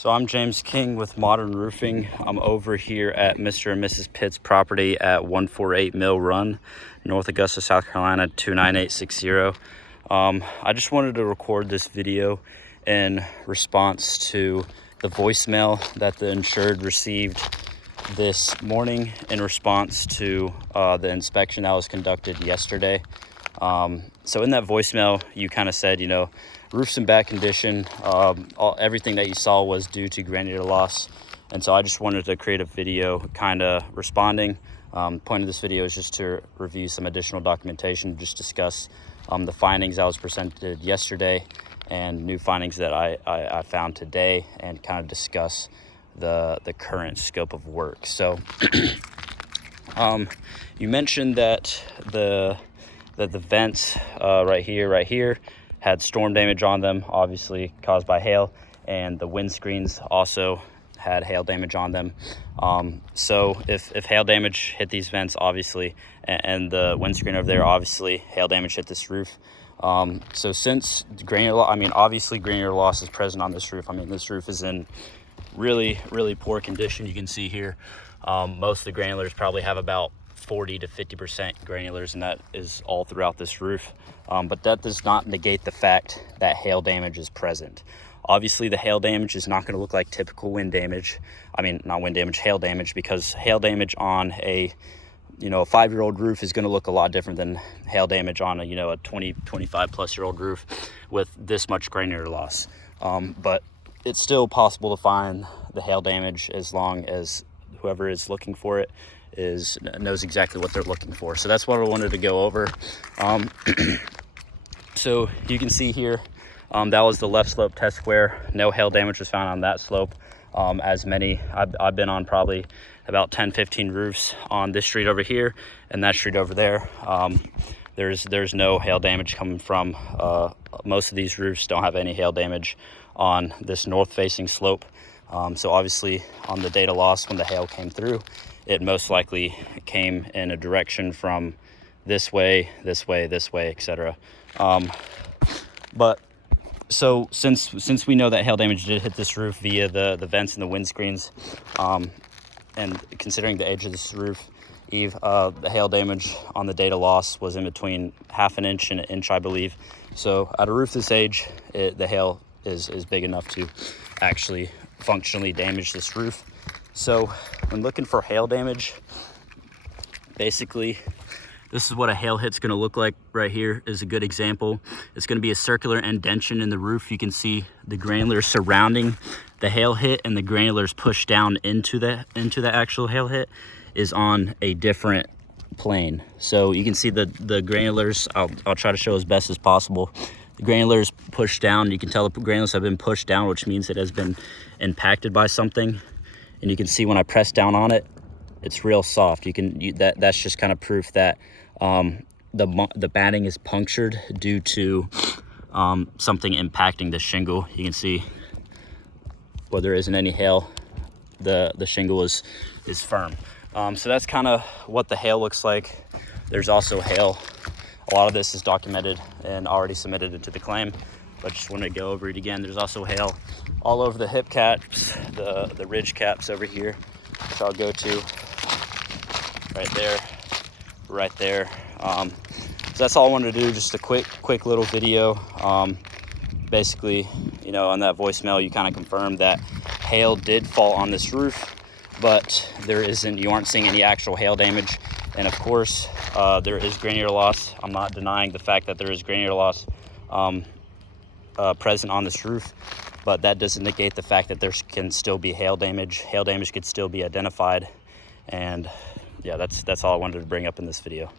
So I'm James King with Modern Roofing. I'm over here at Mr. and Mrs. Pitt's property at 148 Mill Run, North Augusta, South Carolina, 29860. I just wanted to record this video in response to the voicemail that the insured received this morning in response to the inspection that was conducted yesterday. So in that voicemail, you kind of said, roof's in bad condition. Everything that you saw was due to granular loss. And so I just wanted to create a video kind of responding. The point of this video is just to review some additional documentation, just discuss the findings that was presented yesterday and new findings that I found today, and kind of discuss the current scope of work. So you mentioned that the vents right here had storm damage on them, obviously caused by hail, and the windscreens also had hail damage on them. So if hail damage hit these vents, obviously, and the windscreen over there, obviously hail damage hit this roof. So since obviously granular loss is present on this roof. This roof is in really poor condition. You can see here, most of the granulars probably have about 40 to 50% granulars, and that is all throughout this roof. But that does not negate the fact that hail damage is present. Obviously, the hail damage is not going to look like typical wind damage. Not wind damage, hail damage, because hail damage on a 5-year-old roof is going to look a lot different than hail damage on a 20, 25 plus year old roof with this much granular loss. But it's still possible to find the hail damage as long as whoever is looking for it knows exactly what they're looking for. So that's what I wanted to go over. So you can see here, that was the left slope test square. No hail damage was found on that slope. I've been on probably about 10-15 roofs on this street over here and that street over there. There's no hail damage coming from most of these roofs. Don't have any hail damage on this north facing slope. So obviously on the data loss, when the hail came through, it most likely came in a direction from this way, etc. But so since we know that hail damage did hit this roof via the vents and the windscreens, and considering the age of this roof, the hail damage on the data loss was in between 1/2 inch and 1 inch, I believe. So at a roof this age, the hail is big enough to actually functionally damage this roof. So when looking for hail damage, basically this is what a hail hit's going to look like. Right here is a good example. It's going to be a circular indentation in the roof. You can see the granulars surrounding the hail hit, and the granulars pushed down into the actual hail hit is on a different plane. So you can see the granulars. I'll try to show as best as possible. The granulars pushed down. You can tell the granulars have been pushed down, which means it has been impacted by something. And you can see when I press down on it, it's real soft. That's just kind of proof that the batting is punctured due to something impacting the shingle. You can see where there isn't any hail, the shingle is firm. So that's kind of what the hail looks like. There's also hail. A lot of this is documented and already submitted into the claim, but just wanted to go over it again. There's also hail all over the hip caps, the ridge caps over here, which I'll go to right there. So that's all I wanted to do, just a quick little video. Basically, on that voicemail, you kind of confirmed that hail did fall on this roof, but you aren't seeing any actual hail damage. And of course, there is granular loss. I'm not denying the fact that there is granular loss present on this roof, but that doesn't negate the fact that there can still be hail damage. Hail damage could still be identified. And yeah, that's all I wanted to bring up in this video.